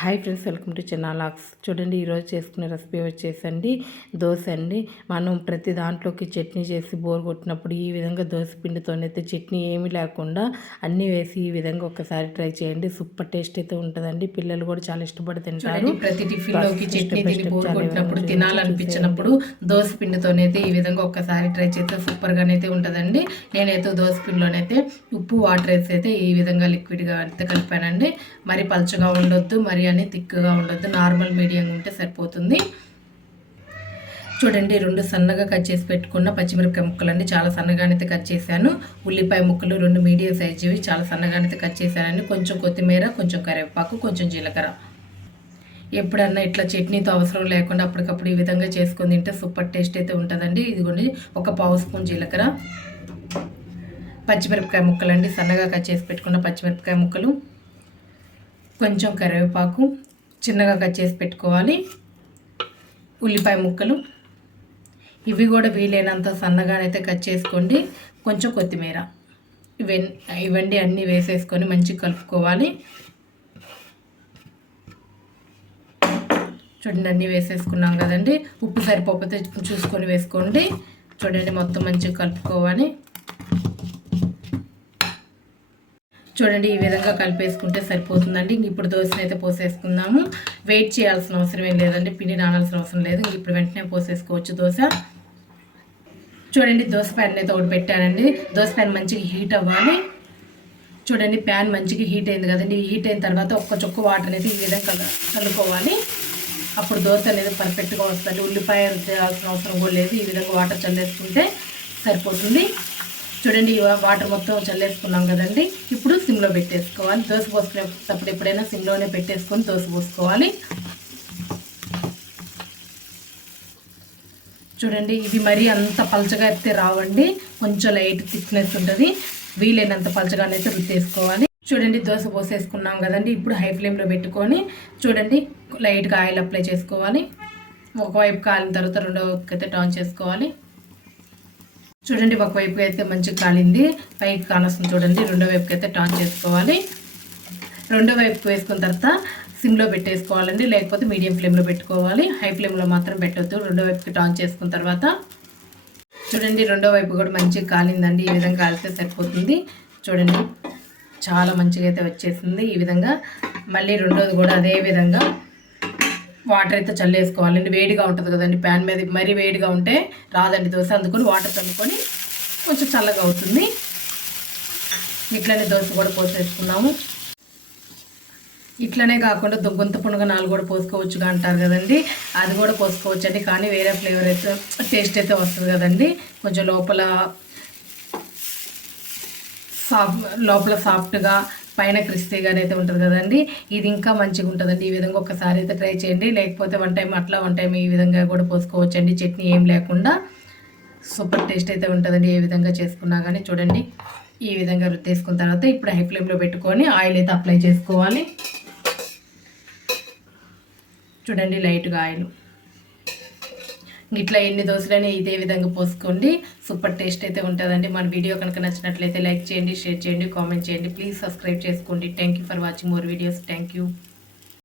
Hi friends welcome to చిన్నాలాక్స్ చూడండి ఈరోజు చేసుకునే రెసిపీ వచ్చేసండి. దోశ అండి. మనం ప్రతి దాంట్లోకి చట్నీ చేసి బోర్ కొట్టినప్పుడు ఈ విధంగా దోశ పిండితోనైతే చట్నీ ఏమీ లేకుండా అన్నీ వేసి ఈ విధంగా ఒకసారి ట్రై చేయండి. సూపర్ టేస్ట్ అయితే ఉంటుందండి. పిల్లలు కూడా చాలా ఇష్టపడి తింటారు. ప్రతి టిఫిన్లోకి చట్నీ తిని బోర్ కొట్టినప్పుడు తినాలనిపించినప్పుడు దోశ పిండితోనైతే ఈ విధంగా ఒక్కసారి ట్రై చేస్తే సూపర్ గానైతే ఉంటుందండి. నేనైతే దోశ పిండిలోనైతే ఉప్పు వాటర్ వేసి అయితే ఈ విధంగా లిక్విడ్గా అయితే కలిపానండి. మరి పలుచగా ఉండొద్దు. మరి అని థిక్గా ఉండొద్దు. నార్మల్ మీడియంగా ఉంటే సరిపోతుంది. చూడండి రెండు సన్నగా కట్ చేసి పెట్టుకున్న పచ్చిమిరపకాయ ముక్కలన్నీ చాలా సన్నగానైతే కట్ చేశాను. ఉల్లిపాయ ముక్కలు రెండు మీడియం సైజువి చాలా సన్నగానైతే కట్ చేశానండి. కొంచెం కొత్తిమీర కొంచెం కరివేపాకు కొంచెం జీలకర్ర. ఎప్పుడన్నా ఇట్లా చట్నీతో అవసరం లేకుండా అప్పటికప్పుడు ఈ విధంగా చేసుకొని తింటే సూపర్ టేస్ట్ అయితే ఉంటుందండి. ఇదిగోండి ఒక పావు స్పూన్ జీలకర్ర. పచ్చిమిరపకాయ ముక్కలు అండి సన్నగా కట్ చేసి పెట్టుకున్న పచ్చిమిరపకాయ ముక్కలు. కొంచెం కరివేపాకు చిన్నగా కట్ చేసి పెట్టుకోవాలి. ఉల్లిపాయ ముక్కలు. ఇవి కూడా వీలైనంత సన్నగానైతే కట్ చేసుకోండి. కొంచెం కొత్తిమీర. ఇవన్నీ ఇవండి అన్నీ వేసేసుకొని మంచిగా కలుపుకోవాలి. చూడండి అన్నీ వేసేసుకున్నాం కదండి. ఉప్పు సరిపోతే చూసుకొని వేసుకోండి. చూడండి మొత్తం మంచిగా కలుపుకోవాలి. చూడండి ఈ విధంగా కలిపేసుకుంటే సరిపోతుందండి. ఇంక ఇప్పుడు దోశను అయితే పోసేసుకుందాము. వెయిట్ చేయాల్సిన అవసరం ఏం లేదండి. పిండి నానాల్సిన అవసరం లేదు. ఇంక ఇప్పుడు వెంటనే పోసేసుకోవచ్చు దోశ. చూడండి దోశ ప్యాన్ అయితే ఒకటి పెట్టానండి. దోశ ప్యాన్ మంచిగా హీట్ అవ్వాలి. చూడండి ప్యాన్ మంచిగా హీట్ అయింది కదండి. హీట్ అయిన తర్వాత ఒక్క చొక్క వాటర్ అనేది ఈ విధంగా కలుపుకోవాలి అప్పుడు దోశ అనేది పర్ఫెక్ట్గా వస్తుంది. ఉల్లిపాయ చేయాల్సిన అవసరం కూడా లేదు. ఈ విధంగా వాటర్ చల్లేసుకుంటే సరిపోతుంది. చూడండి వాటర్ మొత్తం చల్లేసుకున్నాం కదండి. ఇప్పుడు సిమ్లో పెట్టేసుకోవాలి. దోశ పోసుకునేటప్పుడు ఎప్పుడైనా సిమ్లోనే పెట్టేసుకొని దోశ పోసుకోవాలి. చూడండి ఇది మరీ అంత పలచగా అయితే రావండి. కొంచెం లైట్ థిక్నెస్ ఉంటుంది. వీలైనంత పలచగానైతే రుద్దేసుకోవాలి. చూడండి దోశ పోసేసుకున్నాం కదండి. ఇప్పుడు హై ఫ్లేమ్లో పెట్టుకొని చూడండి లైట్గా ఆయిల్ అప్లై చేసుకోవాలి. ఒకవైపు కాలిన తర్వాత రెండో వైపుకి అయితే టర్న్ చేసుకోవాలి. చూడండి ఒకవైపు అయితే మంచిగా కాలింది. పైకి కానొస్తుంది చూడండి రెండో వైపుకి అయితే టాన్ చేసుకోవాలి. రెండో వైపుకి వేసుకున్న తర్వాత సిమ్లో పెట్టేసుకోవాలండి లేకపోతే మీడియం ఫ్లేమ్లో పెట్టుకోవాలి. హై ఫ్లేమ్లో మాత్రం పెట్టొద్దు రెండో వైపుకి టాన్ చేసుకున్న తర్వాత. చూడండి రెండో వైపు కూడా మంచిగా కాలిందండి ఈ విధంగా కాలితే సరిపోతుంది. చూడండి చాలా మంచిగా అయితే వచ్చేసింది ఈ విధంగా. మళ్ళీ రెండోది కూడా అదే విధంగా. వాటర్ అయితే చల్లేసుకోవాలండి వేడిగా ఉంటుంది కదండి ప్యాన్ మీద మరీ వేడిగా ఉంటే రాదండి దోశ. అందుకొని వాటర్ చల్లుకొని కొంచెం చల్లగా అవుతుంది. ఇట్లనే దోశ కూడా పోసేసుకున్నాము. ఇట్లనే కాకుండా దుగ్గుంత పునుగ నాలుగు కూడా పోసుకోవచ్చుగా అంటారు కదండి. అది కూడా పోసుకోవచ్చు అండి కానీ వేరే ఫ్లేవర్ అయితే టేస్ట్ అయితే వస్తుంది కదండి. కొంచెం లోపల సాఫ్ట్ లోపల సాఫ్ట్గా పైన క్రిస్పీగానే అయితే ఉంటుంది కదండి. ఇది ఇంకా మంచిగా ఉంటుందండి. ఈ విధంగా ఒకసారి అయితే ట్రై చేయండి. లేకపోతే వన్ టైం అట్లా వన్ టైం ఈ విధంగా కూడా పోసుకోవచ్చండి. చట్నీ ఏం లేకుండా సూపర్ టేస్ట్ అయితే ఉంటుందండి. ఏ విధంగా చేసుకున్నా కానీ చూడండి. ఈ విధంగా రుద్దేసుకున్న తర్వాత ఇప్పుడు హై ఫ్లేమ్లో పెట్టుకొని ఆయిల్ అయితే అప్లై చేసుకోవాలి. చూడండి లైట్గా ఆయిల్. ఇట్లా ఎన్ని దోశలని ఇదే విధంగా పోసుకోండి. సూపర్ టేస్ట్ అయితే ఉంటుందండి. మన వీడియో కనుక నచ్చినట్లయితే లైక్ చేయండి షేర్ చేయండి కామెంట్ చేయండి. ప్లీజ్ సబ్స్క్రైబ్ చేసుకోండి. Thank for watching more videos thank